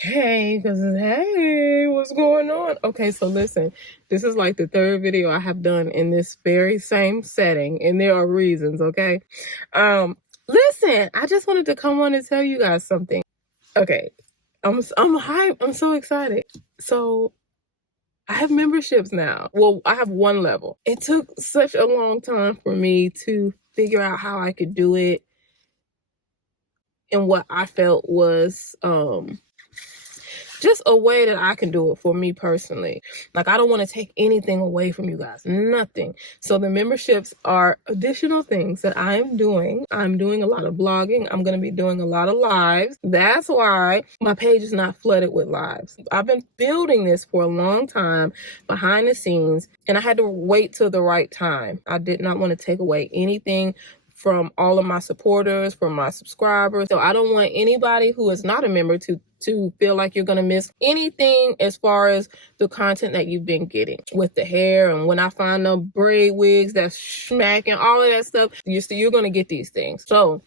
Hey, what's going on? Okay, so listen, this is like the third video I have done in this very same setting, and there are reasons, okay? Listen, I just wanted to come on and tell you guys something. Okay, I'm hyped. I'm so excited. So I have memberships now. Well, I have one level. It took such a long time for me to figure out how I could do it and what I felt was just a way that I can do it for me personally. Like, I don't want to take anything away from you guys, nothing. So the memberships are additional things that I'm doing. I'm doing a lot of blogging. I'm going to be doing a lot of lives. That's why my page is not flooded with lives. I've been building this for a long time behind the scenes, and I had to wait till the right time. I did not want to take away anything from all of my supporters, from my subscribers. So I don't want anybody who is not a member to feel like you're going to miss anything as far as the content that you've been getting with the hair. And when I find the braid wigs that's smacking, all of that stuff, you're going to get these things. So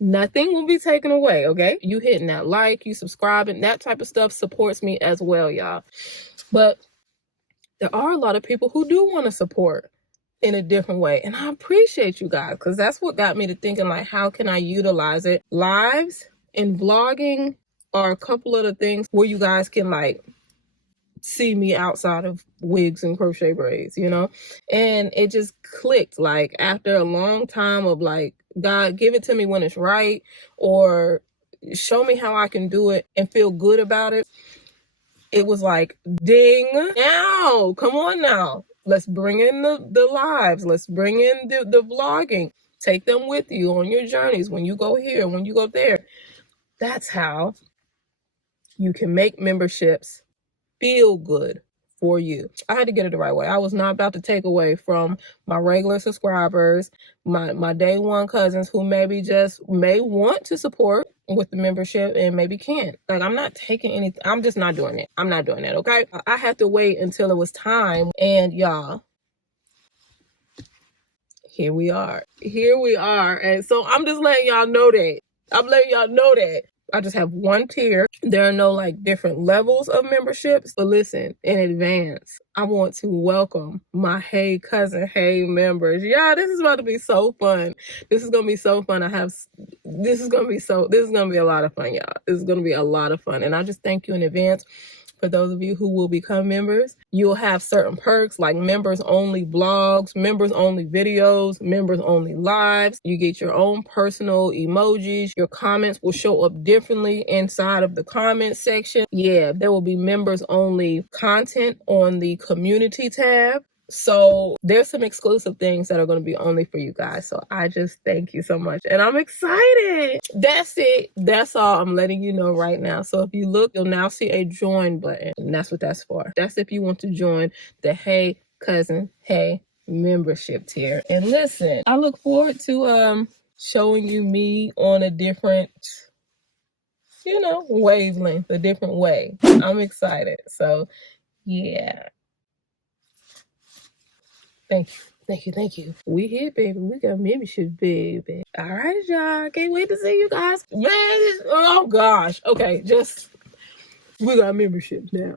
nothing will be taken away, okay? You hitting that like, you subscribing, that type of stuff supports me as well, y'all. But there are a lot of people who do want to support in a different way. And I appreciate you guys, because that's what got me to thinking, like, how can I utilize it? Lives and vlogging are a couple of the things where you guys can, like, see me outside of wigs and crochet braids, you know? And it just clicked, like, after a long time of, like, God, give it to me when it's right, or show me how I can do it and feel good about it. It was like, ding, now, come on now. Let's bring in the lives. Let's bring in the vlogging. Take them with you on your journeys when you go here, when you go there. That's how you can make memberships feel good for you. I had to get it the right way. I was not about to take away from my regular subscribers, my day one cousins who maybe just may want to support with the membership and maybe can't. Like, I'm not taking anything. I'm just not doing it. I'm not doing that, okay? I had to wait until it was time. And y'all, here we are. Here we are. And so I'm just letting y'all know that. I'm letting y'all know that. I just have one tier. There are no, like, different levels of memberships. But listen, in advance, I want to welcome my Hey Cousin Hey members. Yeah, this is about to be so fun. This is going to be so fun. This is going to be a lot of fun, y'all. This is going to be a lot of fun. And I just thank you in advance. For those of you who will become members, you'll have certain perks like members only blogs, members only videos, members only lives. You get your own personal emojis. Your comments will show up differently inside of the comment section. Yeah, there will be members only content on the community tab. So there's some exclusive things that are going to be only for you guys. So I just thank you so much. And I'm excited. That's it. That's all I'm letting you know right now. So if you look, you'll now see a join button. And that's what that's for. That's if you want to join the Hey Cousin Hey membership tier. And listen, I look forward to showing you me on a different, wavelength, a different way. I'm excited. So yeah. Thank you. We here, baby. We got membership, baby. All right, y'all. Can't wait to see you guys. Man, oh gosh. Okay, we got memberships now.